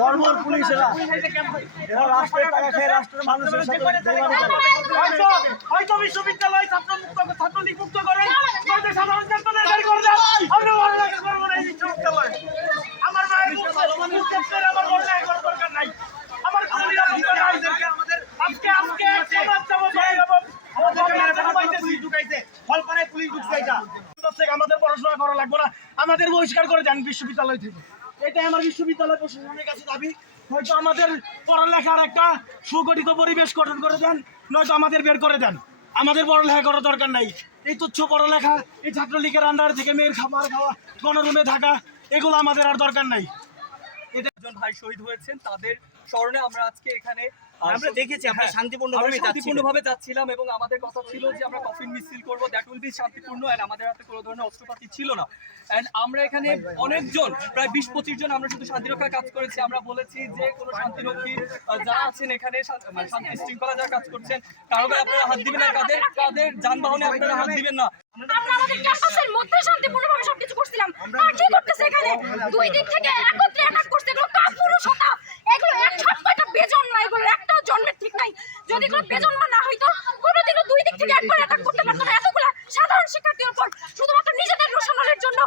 বর্বর পুলিশেরা এরা রাষ্ট্রের টাকা খেয়ে রাষ্ট্রের মানুষের সাথে হয়তো বিশ্ববিদ্যালয় ছাত্রলীগ মুক্ত করে সাধারণ ছাত্রদের করে দেন। আমরা পড়ালেখা করবো না এই বিশ্ববিদ্যালয়ে। আমার মায়ের আমার পড়ালেখা করার দরকার নাই। আমার আজকে আমাদের পড়াশোনা করা লাগবে না, আমাদের বহিষ্কার করে দেন বিশ্ববিদ্যালয় থেকে। এটাই আমার বিশ্ববিদ্যালয় প্রশাসনের কাছে দাবি। হয়তো আমাদের পড়ালেখার একটা সুগঠিত পরিবেশ গঠন করে দেন, নয়তো আমাদের বের করে দেন। আমাদের পড়ালেখা করার দরকার নাই। এই তুচ্ছ পড়ালেখা, এই ছাত্রলীগের আন্ডার থেকে মেয়ের খাবার খাওয়া, গণরুমে থাকা, এগুলো আমাদের আর দরকার নাই। একজন ভাই শহীদ হয়েছেন, তাদের স্মরণে আমরা আজকে এখানে আমরা দেখেছি আমরা শান্তিপূর্ণভাবে যাচ্ছিলাম এবং আমাদের কথা ছিল যে আমরা কফিন মিছিল করব, দ্যাট উইল বি শান্তিপূর্ণ। এন্ড আমাদের হাতে কোনো ধরনের অস্ত্রপাতি ছিল না। এন্ড আমরা এখানে অনেকজন, প্রায় 20-25 জন আমরা শুধু শান্তিরক্ষার কাজ করেছি। আমরা বলেছি যে কোনো শান্তিরক্ষী যারা আছেন এখানে, শান্তি শৃঙ্খলা যারা কাজ করছেন, কারো গায়ে আপনারা হাত দিবেন না, কাদের যানবাহনে আপনারা হাত দিবেন না। আমরা আমাদের ক্যাম্পাসের মধ্যে শান্তিপূর্ণভাবে সবকিছু করছিলাম। আর কি করতেছে এখানে? দুই দিক থেকে একত্রে অ্যাটাক করছে। এগুলো কাপুরুষতা, এগুলো এক সবকটা বেজন্মা, এগুলো একটাও জন্মের ঠিক নাই। যদি কোনো বেজন্মা না হইতো কোনোদিনও দুই দিক থেকে একবার অ্যাটাক করতে পারতো না। এতগুলা সাধারণ শিক্ষার্থীর উপর শুধুমাত্র নিজেদের রোশনালের জন্য